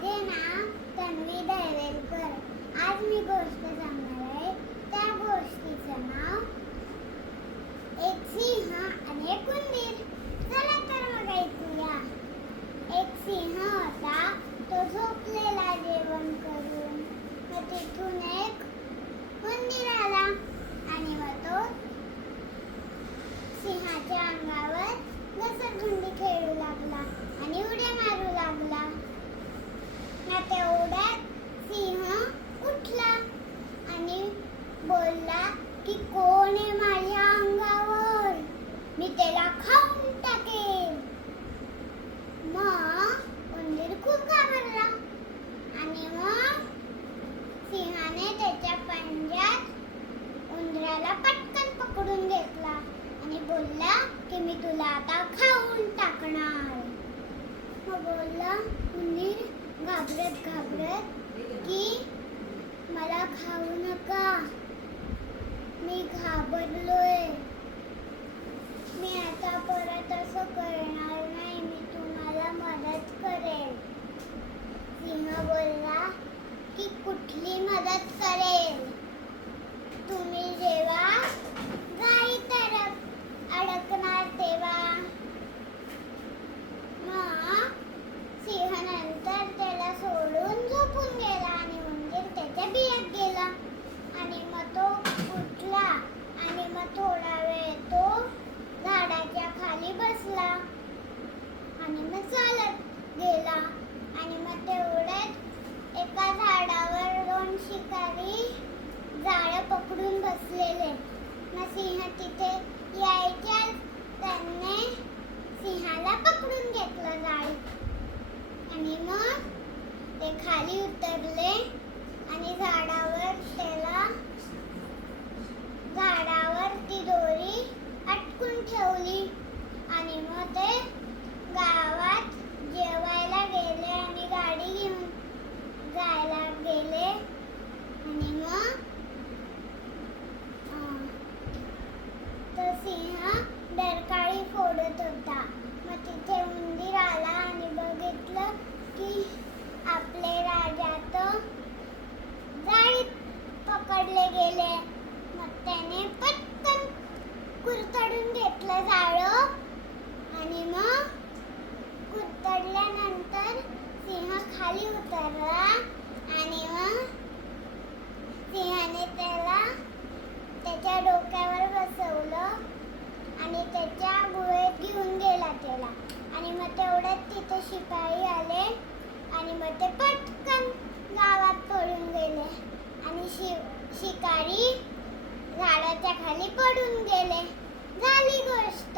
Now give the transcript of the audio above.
माझे नाव तन्वी दहिवेलकर. आज मी गोष्ट सांगणार आहे. त्या गोष्टीचं नाव एक सिंह आणि एक उंदीर. चला तर मग ऐकूया. एक सिंह होता. तो झोपलेला जेवण करून. मग तिथून एक उंदीर आला आणि मग तो सिंहाच्या अंगावर घसरगुंडी खेळू लागला आणि उड्या मारू लागला. मग तेवढ्यात सिंह उठला आणि बोलला की कोण आहे माझ्या अंगावर, मी त्याला खाऊन टाकेन. मग उंदीर खूप घाबरला आणि मग सिंहाने त्याच्या पंजात उंदराला पटकन पकडून घेतला आणि बोलला की मी तुला आता खाऊन टाकणार. मग बोलला उंदीर घाबरत की मला खाऊ नका, मी घाबरलोय, मी आता परत असं करणार नाही, मी तुम्हाला मदत करेन. सिंह बोलला की कुठली मदत करेल, तुम्ही जेव्हा गाईत अडकणार तेव्हा. मग सिंह नंतर त्याला सोडून झोपून गेला आणि उंदीर त्याच्या बियात गेला. आणि मग तो उठला आणि मग थोडा वेळ तो झाडाच्या खाली बसला आणि मग चालत गेला. आणि मग तेवढ्यात एका झाडावर दोन शिकारी जाळं पकडून बसलेले. मग सिंह तिथे यायच्या त्याने सिंहाला पकडून घेतलं जाळीत. आणि मग ते खाली उतरले आणि झाडावर ती दोरी अटकून ठेवली. आणि मग ते गावात जेवायला गेले आणि गाडी घेऊन जायला गेले. आणि मग तो सिंह डरकाळी फोडत होता. मग तिथे उंदीर आला आणि बघितलं की आपले राजा तर जाळीत पकडले गेले. मग त्याने पटकन कुरतडून घेतलं जाळं. आणि मग कुरतडल्यानंतर सिंह खाली उतरला आणि मग सिंहाने त्याला त्याच्या डोक्यावर बसवलं आणि त्याच्या गुहेत घेऊन गेला त्याला. आणि मग तेवढ्यात तिथे शिपाई आले आणि मग ते पटकन गावात पळून गेले आणि शिकारी झाडाच्या खाली पडून गेले. झाली गोष्ट.